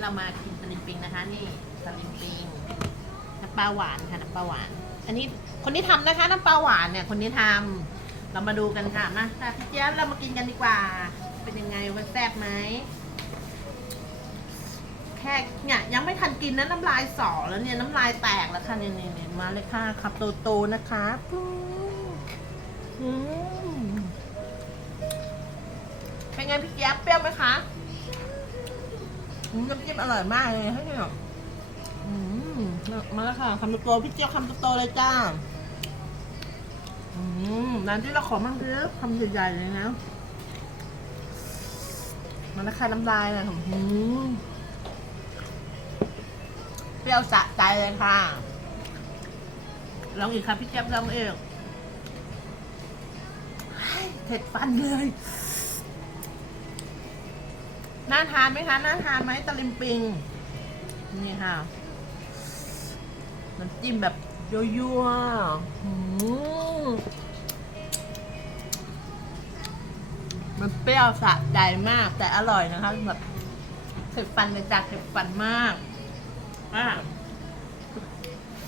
เรามากินตะลิมปิงนะคะนี่ตะลิมปิงน้ำปลาหวานค่ะน้ำปลาหวาน อันนี้คนที่ทำนะคะน้ำปลาหวานเนี่ย คนที่ทำเรามาดูกันค่ะมาค่ะพี่เจี๊ยบเรามากินกันดีกว่า เป็นยังไงว่าแซ่บไหมแค่เนี่ยยังไม่ทันกินนะน้ำลายสอแล้วเนี่ยน้ำลายแตกแล้วค่ะเนี่ยเนี่ยเนี่ยมาเลยค่ะขับโตๆนะคะปุ๊บเป็นไงพี่เจี๊ยบเปรี้ยวไหมคะ น้ำจิ้มอร่อยมากเลยให้เนี่ยอืมมาแล้วค่ะคำโตพี่เจี๊ยบคำโตเลยจ้าอืมร้านที่เราขอมั่งเถอะคำใหญ่ๆเลยนะมาแล้วค่ะน้ำลายเลยค่ะอืมเปรี้ยวสะใจเลยค่ะลองอีกค่ะพี่เจี๊ยบลองเองเฮ้ยเผ็ดฟันเลย น่าทานไหมคะ น่าทานไหมตะลิมปิง นี่ค่ะ น้ำจิ้มแบบยั่วๆมันเปรี้ยวสะใจมาก แต่อร่อยนะคะแบบเผ็ดฟันเลยจ้ะเผ็ดฟันมาก อะ